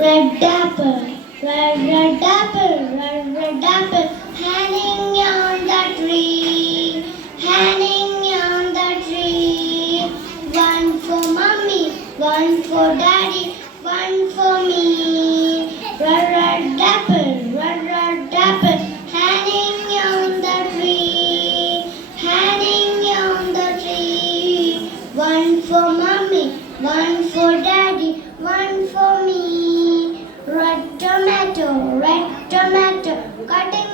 red apple, red apple, red apple, hanging on the tree, hanging on the tree. One for mommy, one for daddy, one for me. Red apple, red apple, hanging on the tree, hanging on the tree. One for mommy, one for daddy, one for me. Red tomato, cutting